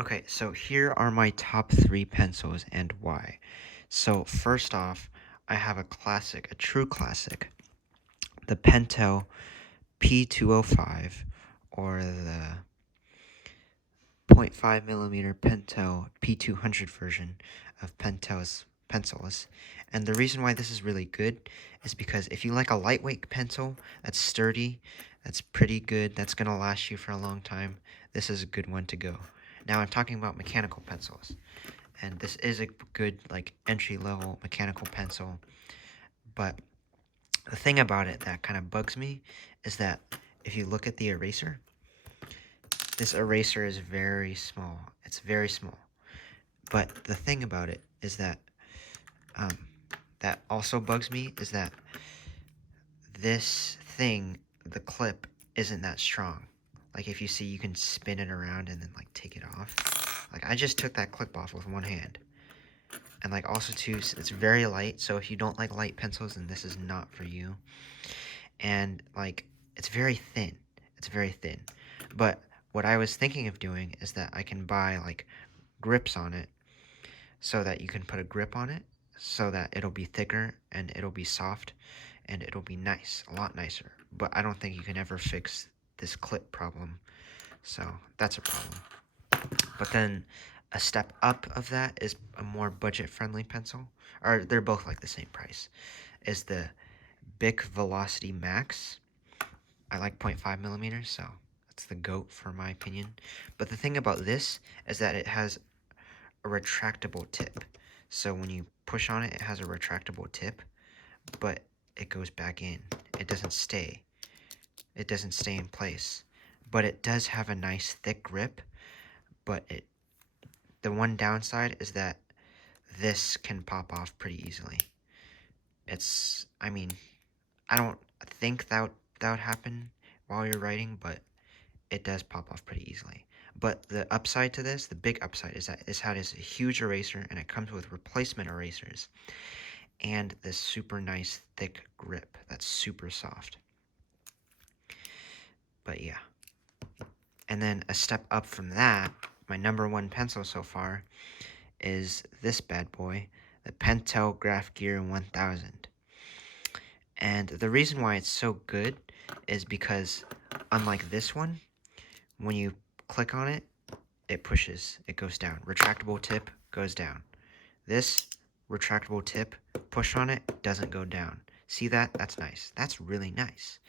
Okay, so here are my top 3 pencils and why. So first off, I have a classic, a true classic, the Pentel P205, or the 0.5mm Pentel P200 version of Pentel's pencils. And the reason why this is really good is because if you like a lightweight pencil that's sturdy, that's pretty good, that's going to last you for a long time, this is a good one to go. Now I'm talking about mechanical pencils. And this is a good, like, entry-level mechanical pencil. But the thing about it that kind of bugs me is that if you look at the eraser, this eraser is very small. It's very small. But the thing about it is that that also bugs me is that this thing, the clip, isn't that strong. Like, if you see, you can spin it around and then, like, take it off. Like, I just took that clip off with one hand. And, like, also, too, it's very light, so if you don't like light pencils, then this is not for you. And, like, it's very thin. It's very thin. But what I was thinking of doing is that I can buy, like, grips on it so that you can put a grip on it so that it'll be thicker and it'll be soft and it'll be nice, a lot nicer. But I don't think you can ever fix this clip problem, so that's a problem. But then a step up of that is a more budget-friendly pencil, or they're both like the same price, is the Bic Velocity Max. I like 0.5mm, so that's the GOAT for my opinion. But the thing about this is that it has a retractable tip. So when you push on it, it has a retractable tip, but it goes back in. It doesn't stay. It doesn't stay in place. But it does have a nice thick grip, but the one downside is that this can pop off pretty easily. I mean, I don't think that would happen while you're writing, but it does pop off pretty easily. But the upside to this, the big upside, is that this has a huge eraser, and it comes with replacement erasers, and this super nice thick grip that's super soft. But yeah. And then a step up from that, my number 1 pencil so far is this bad boy, the Pentel Graphgear 1000. And the reason why it's so good is because, unlike this one, when you click on it, it pushes, it goes down. Retractable tip goes down. This retractable tip, push on it, doesn't go down. See that? That's nice. That's really nice.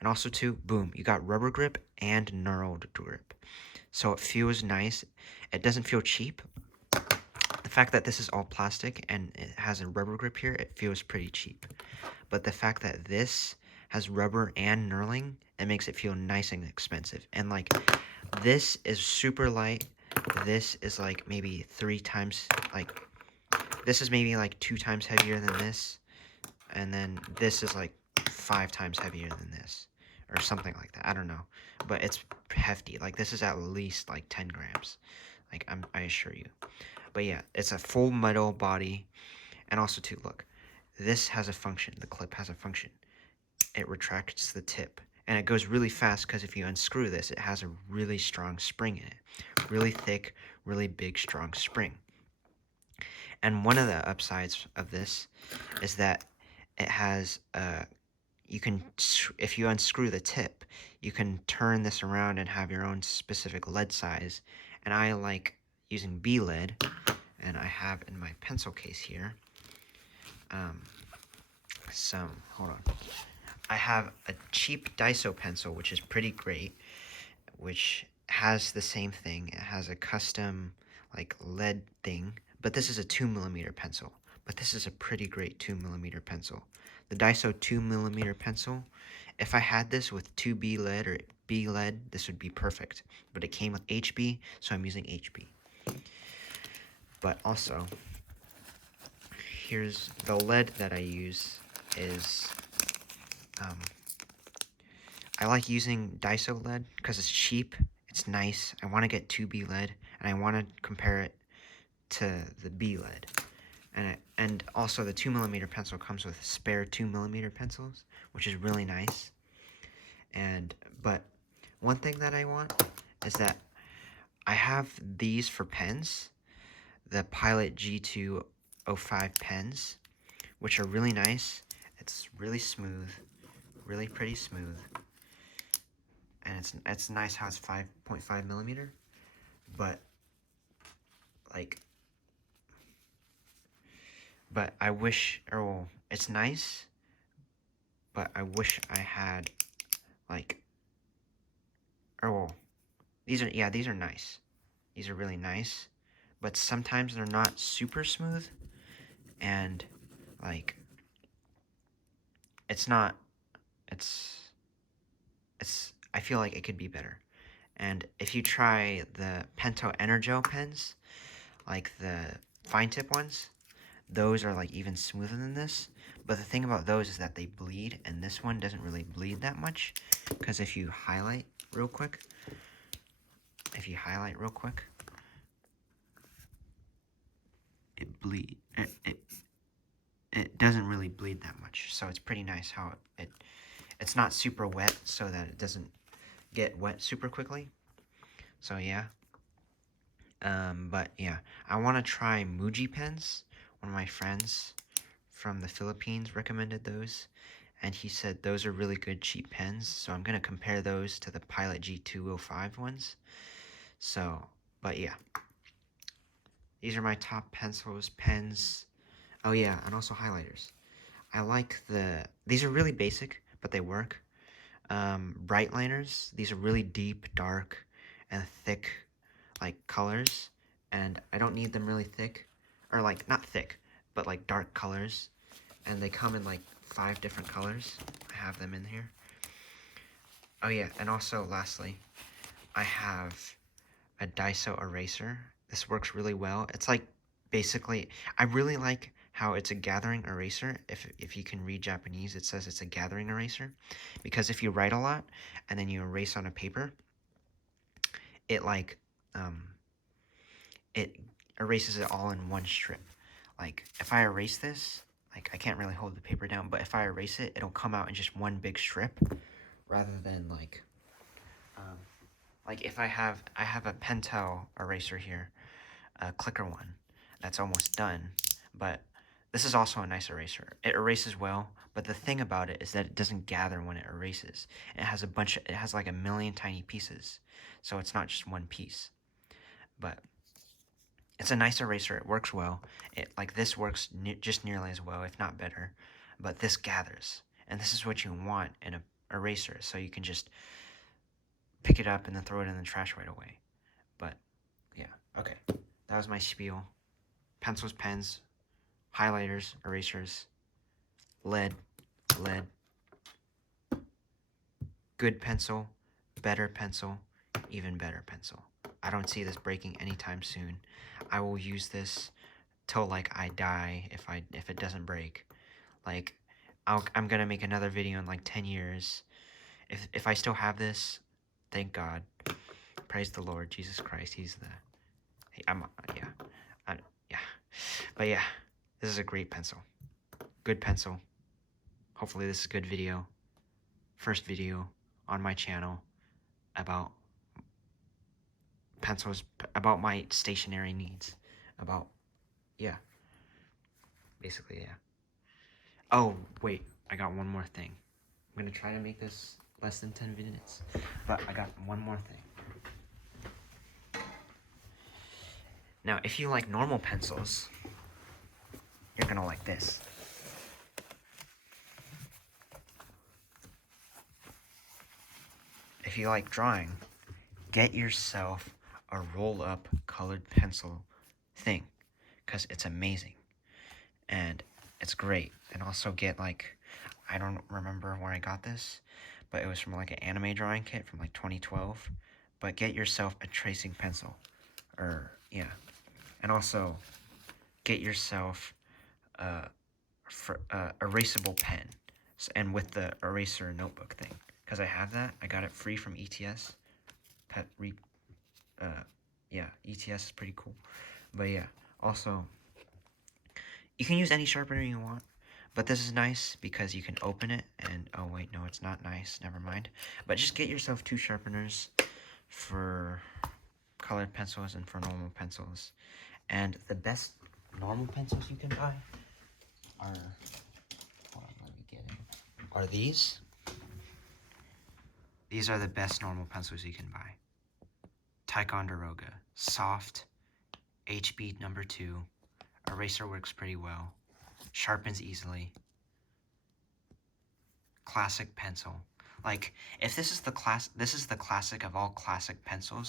And also, too, boom, you got rubber grip and knurled grip. So it feels nice. It doesn't feel cheap. The fact that this is all plastic and it has a rubber grip here, it feels pretty cheap. But the fact that this has rubber and knurling, it makes it feel nice and expensive. And, like, this is super light. This is, like, maybe 3 times, like, this is maybe, like, 2 times heavier than this. And then this is, like, 5 times heavier than this. Or something like that. I don't know. But it's hefty. Like, this is at least, like, 10 grams. Like, I assure you. But yeah, it's a full metal body. And also, too, look. This has a function. The clip has a function. It retracts the tip. And it goes really fast because if you unscrew this, it has a really strong spring in it. Really thick, really big, strong spring. And one of the upsides of this is that it has you can, if you unscrew the tip, you can turn this around and have your own specific lead size. And I like using B lead, and I have in my pencil case here hold on. I have a cheap DAISO pencil, which is pretty great, which has the same thing. It has a custom, like, lead thing, but this is a 2mm pencil. But this is a pretty great 2mm pencil. The DAISO 2mm pencil, if I had this with 2B lead or B lead, this would be perfect. But it came with HB, so I'm using HB. But also, here's the lead that I use is, I like using DAISO lead because it's cheap, it's nice. I want to get 2B lead, and I want to compare it to the B lead. And also the 2mm pencil comes with spare 2mm pencils, which is really nice. But one thing that I want is that have these for pens, the Pilot G205 pens, which are really nice. It's really smooth, really pretty smooth, and it's nice how it's 5.5 millimeter, but I wish, or well, it's nice, but I wish I had these are nice. These are really nice, but sometimes they're not super smooth, and it's not, I feel like it could be better. And if you try the Pentel Energel pens, like the fine tip ones, those are even smoother than this. But the thing about those is that they bleed, and this one doesn't really bleed that much, because if you highlight real quick, it doesn't really bleed that much. So it's pretty nice how it's not super wet, so that it doesn't get wet super quickly. So yeah. But yeah, I want to try Muji pens. One of my friends from the Philippines recommended those, and he said those are really good cheap pens. So I'm gonna compare those to the Pilot G205 ones. So, but yeah, these are my top pencils, pens. Oh yeah, and also highlighters. I like these are really basic, but they work. Bright liners. These are really deep, dark, and thick, colors. And I don't need them really thick, or not thick, but dark colors. And they come in 5 different colors. I have them in here. Oh yeah, and also lastly, I have a DAISO eraser. This works really well. It's basically, I really like how it's a gathering eraser. If you can read Japanese, it says it's a gathering eraser, because if you write a lot and then you erase on a paper, it it erases it all in one strip. If I erase this, I can't really hold the paper down, but if I erase it, it'll come out in just one big strip, rather than if I have a Pentel eraser here, a clicker one, that's almost done, but this is also a nice eraser. It erases well, but the thing about it is that it doesn't gather when it erases. It has a million tiny pieces, so it's not just one piece. But it's a nice eraser. It works well. This works just nearly as well, if not better. But this gathers, and this is what you want in a eraser, so you can just pick it up and then throw it in the trash right away. But yeah, okay, that was my spiel. Pencils, pens, highlighters, erasers, lead, good pencil, better pencil, even better pencil. I don't see this breaking anytime soon. I will use this till I die if it doesn't break. I'm gonna make another video in 10 years. If I still have this, thank God. Praise the Lord Jesus Christ. He's the yeah. But yeah, this is a great pencil. Good pencil. Hopefully this is a good video. First video on my channel about pencils, about my stationery needs. Yeah. Basically, yeah. Oh, wait, I got one more thing. I'm gonna try to make this less than 10 minutes, but I got one more thing. Now, if you like normal pencils, you're gonna like this. If you like drawing, get yourself a roll-up colored pencil thing, because it's amazing, and it's great. And also get I don't remember where I got this, but it was from an anime drawing kit from 2012. But get yourself a tracing pencil, yeah. And also get yourself a erasable pen, and with the eraser notebook thing, because I have that. I got it free from ETS. Yeah, ETS is pretty cool. But yeah, also, you can use any sharpener you want, but this is nice because you can open it and, oh wait, no, it's not nice, never mind. But just get yourself 2 sharpeners for colored pencils and for normal pencils. And the best normal pencils you can buy are, hold on, let me get it, are these. These are the best normal pencils you can buy. Ticonderoga, soft, HB number 2, eraser works pretty well, sharpens easily, classic pencil. Like, if this is the classic of all classic pencils,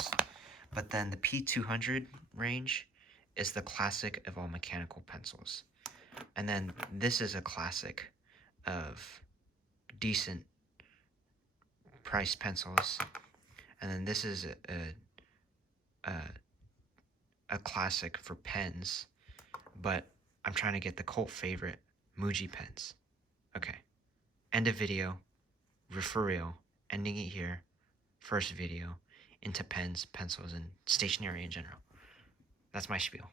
but then the P200 range is the classic of all mechanical pencils. And then this is a classic of decent price pencils. And then this is a classic for pens, but I'm trying to get the cult favorite Muji pens. Okay, end of video, for real, ending it here, first video, into pens, pencils, and stationery in general. That's my spiel.